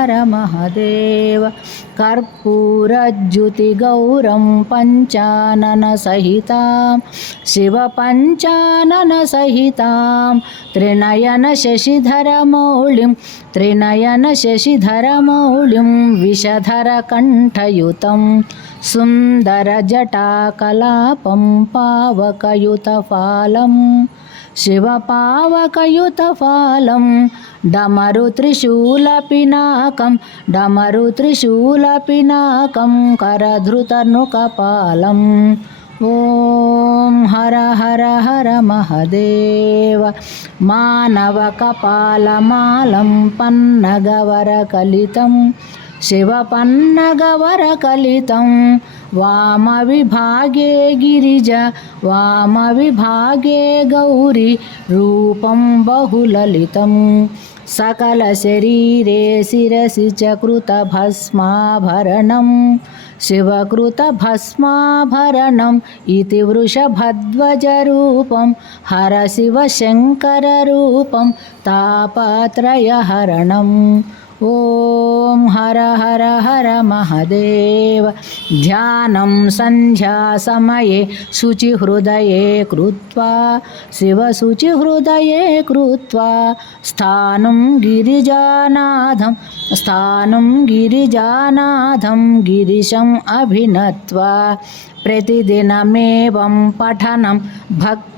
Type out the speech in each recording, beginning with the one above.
हर हर महदेव कर्पूरज्युतिगौरं पञ्चाननसहितां शिवपञ्चाननसहितां त्रिनयनशशिधरमौलिं त्रिनयनशशिधरमौलिं विषधरकण्ठयुतं सुन्दरजटाकलापं पावकयुतफालम् शिवपावकयुतफालं డమరు త్రిశూల పినాకం డమరు త్రిశూల పినాకం కరధృతను కపాలం ఓం హర హర హర మహదేవ. మానవ కపాలమాలం పన్నగవర కలితం శివ పన్నగవర కలితం వామ విభాగే గిరిజ వామ విభాగే గౌరి రూపం బహులలితం. सकलशरीरे शिरसि च कृतभस्माभरणं शिवकृतभस्माभरणम् इति वृषभध्वजरूपं हरशिवशङ्कररूपं तापत्रयहरणम्। ॐ हर हर हर महदेव। ध्यानं सन्ध्यासमये शुचिहृदये कृत्वा शिवशुचिहृदये कृत्वा, स्थानं गिरिजानाथं स्थानं गिरिजानाथं गिरिशम् अभिनत्वा, प्रतिदिनमेवं पठनं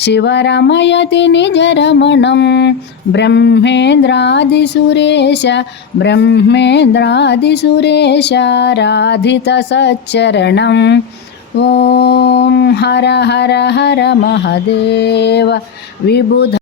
శివరమయతి నిజరమణం బ్రహ్మేంద్రాదిసురేశ బ్రహ్మేంద్రాదిసురేశ రాధిత సచ్చరణం. ఓం హర హర హర మహదేవ విబుధ